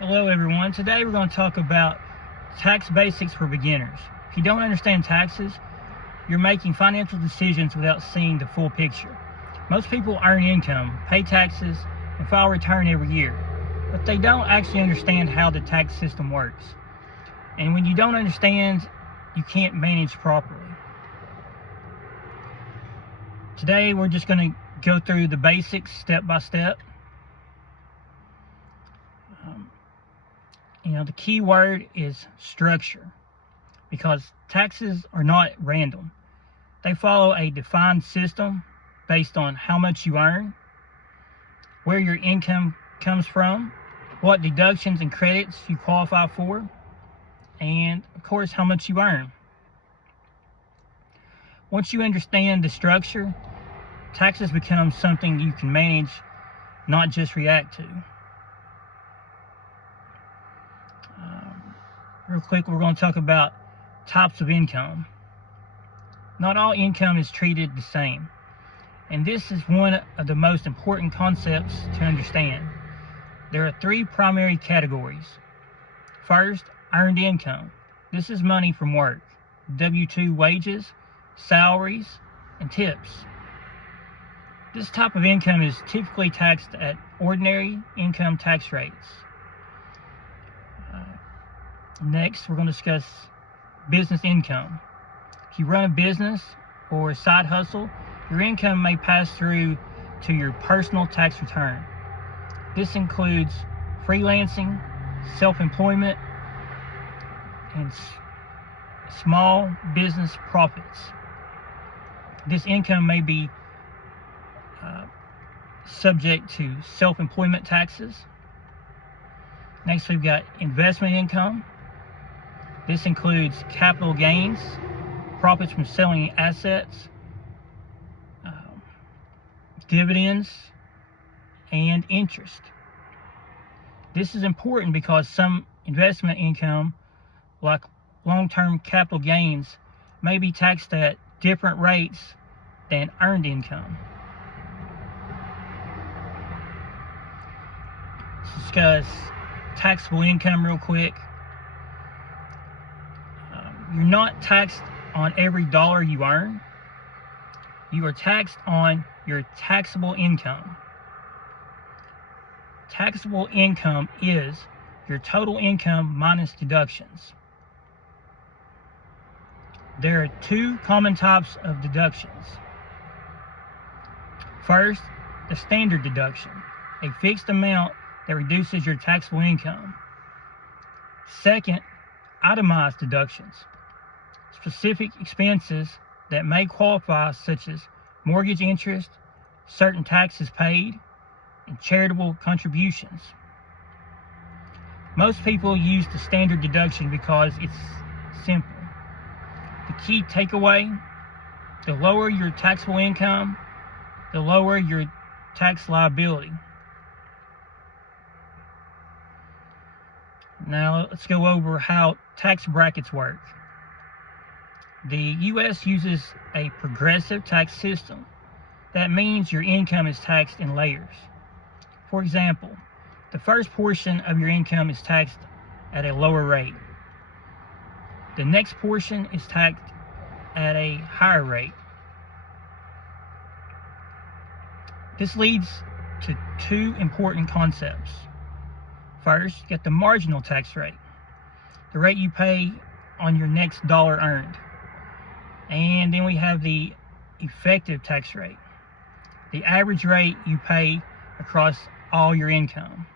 Hello everyone. Today we're going to talk about tax basics for beginners. If you don't understand taxes, you're making financial decisions without seeing the full picture. Most people earn income, pay taxes, and file a return every year, but they don't actually understand how the tax system works. And when you don't understand, you can't manage properly. Today we're just going to go through the basics step by step. The key word is structure, because taxes are not random. They follow a defined system based on how much you earn, where your income comes from, what deductions and credits you qualify for, and of course how much you earn. Once you understand the structure, taxes become something you can manage, not just react to. Real quick, we're going to talk about types of income. Not all income is treated the same, and this is one of the most important concepts to understand. There are three primary categories. First, earned income. This is money from work, W-2 wages, salaries, and tips. This type of income is typically taxed at ordinary income tax rates. Next, we're going to discuss business income. If you run a business or a side hustle, your income may pass through to your personal tax return. This includes freelancing, self-employment, and small business profits. This income may be subject to self-employment taxes. Next, we've got investment income. This includes capital gains, profits from selling assets, dividends, and interest. This is important because some investment income, like long-term capital gains, may be taxed at different rates than earned income. Let's discuss taxable income real quick. You're not taxed on every dollar you earn. You are taxed on your taxable income. Taxable income is your total income minus deductions. There are two common types of deductions. First, the standard deduction, a fixed amount that reduces your taxable income. Second, itemized deductions, specific expenses that may qualify, such as mortgage interest, certain taxes paid, and charitable contributions. Most people use the standard deduction because it's simple. The key takeaway: the lower your taxable income, the lower your tax liability. Now let's go over how tax brackets work. The U.S. uses a progressive tax system. That means your income is taxed in layers. For example, the first portion of your income is taxed at a lower rate. The next portion is taxed at a higher rate. This leads to two important concepts. First, get the marginal tax rate, the rate you pay on your next dollar earned. And then we have the effective tax rate, the average rate you pay across all your income.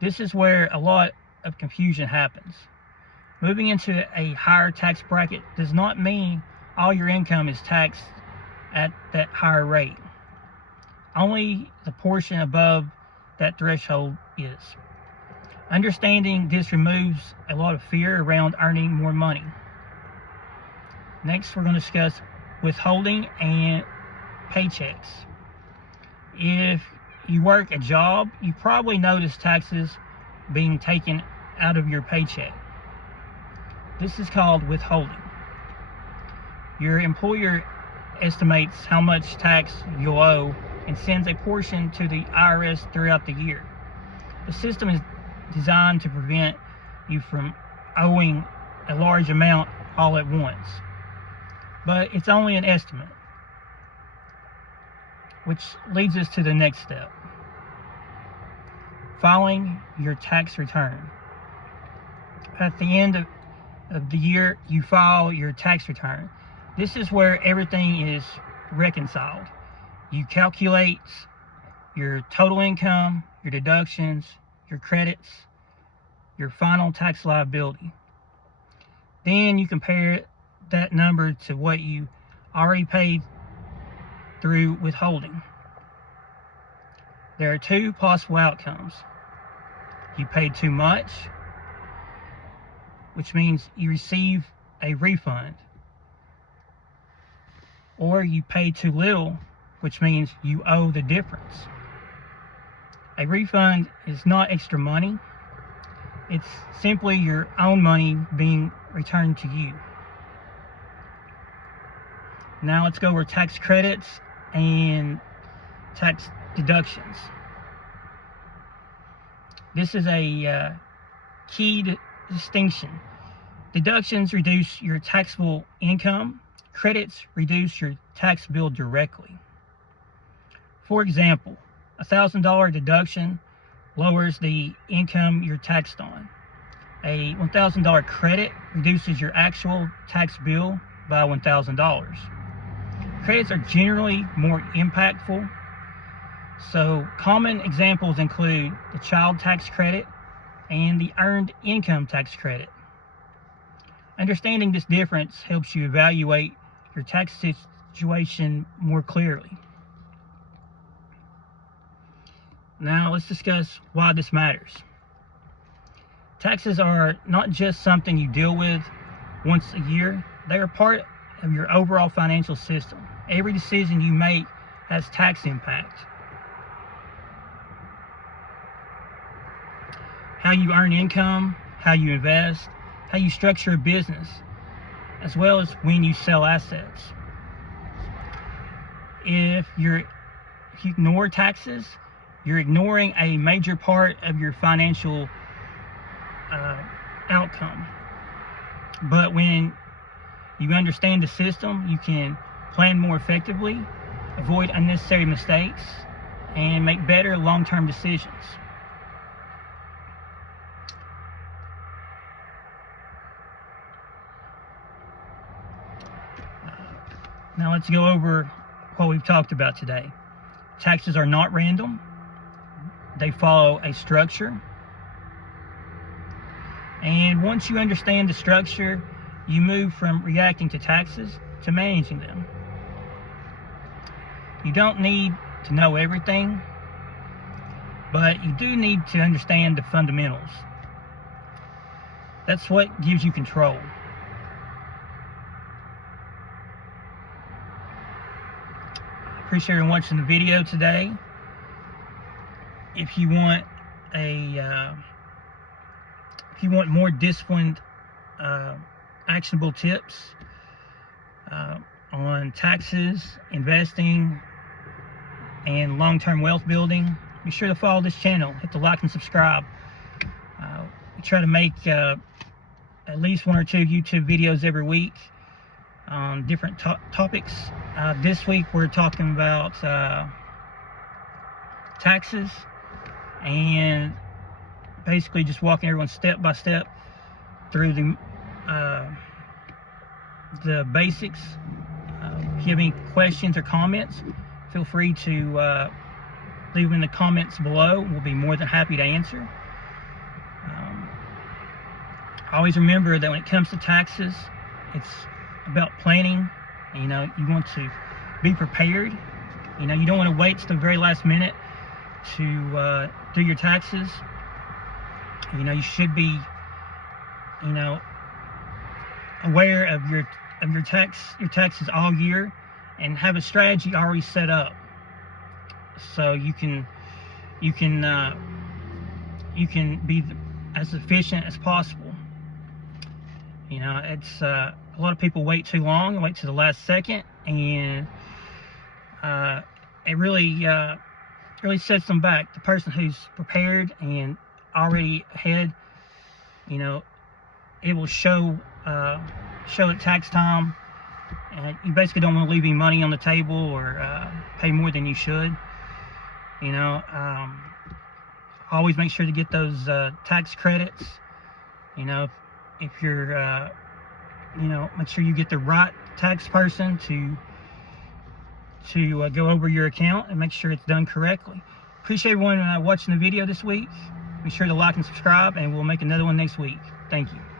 This is where a lot of confusion happens. Moving into a higher tax bracket does not mean all your income is taxed at that higher rate. Only the portion above that threshold is. Understanding this removes a lot of fear around earning more money. Next, we're going to discuss withholding and paychecks. If you work a job, you probably notice taxes being taken out of your paycheck. This is called withholding. Your employer estimates how much tax you'll owe and sends a portion to the IRS throughout the year. The system is designed to prevent you from owing a large amount all at once. But it's only an estimate, which leads us to the next step: filing your tax return. At the end of the year, you file your tax return. This is where everything is reconciled. You calculate your total income, your deductions, your credits, your final tax liability. Then you compare that number to what you already paid through withholding. There are two possible outcomes. You paid too much, which means you receive a refund, or you paid too little, which means you owe the difference. A refund is not extra money. It's simply your own money being returned to you. Now let's go over tax credits and tax deductions. This is a key distinction. Deductions reduce your taxable income. Credits reduce your tax bill directly. For example, a $1,000 deduction lowers the income you're taxed on. A $1,000 credit reduces your actual tax bill by $1,000. Credits are generally more impactful. So common examples include the child tax credit and the earned income tax credit. Understanding this difference helps you evaluate your tax situation more clearly. Now let's discuss why this matters. Taxes are not just something you deal with once a year. They are part of your overall financial system. Every decision you make has tax impact. How you earn income, how you invest, how you structure a business, as well as when you sell assets. If you ignore taxes, you're ignoring a major part of your financial outcome. But when you understand the system, you can plan more effectively, avoid unnecessary mistakes, and make better long-term decisions. Now let's go over what we've talked about today. Taxes are not random. They follow a structure. And once you understand the structure, you move from reacting to taxes to managing them. You don't need to know everything, but you do need to understand the fundamentals. That's what gives you control. Appreciate you watching the video today. If you want more disciplined, actionable tips on taxes, investing, and long-term wealth building, be sure to follow this channel. Hit the like and subscribe. We try to make at least 1 or 2 YouTube videos every week on different topics. This week we're talking about taxes, and basically just walking everyone step by step through the basics. If you have any questions or comments, feel free to leave them in the comments below. We'll be more than happy to answer. Always remember that when it comes to taxes, it's about planning. You want to be prepared. You don't want to wait to the very last minute to do your taxes. You should be aware of your taxes all year, and have a strategy already set up so you can be as efficient as possible. It's a lot of people wait too long and wait to the last second, and it really sets them back. The person who's prepared and already ahead, you know, it will show at tax time. And you basically don't want to leave any money on the table or pay more than you should. You know, always make sure to get those tax credits. You know, if you're, you know, make sure you get the right tax person to go over your account and make sure it's done correctly. Appreciate everyone watching the video this week. Be sure to like and subscribe, and we'll make another one next week. Thank you.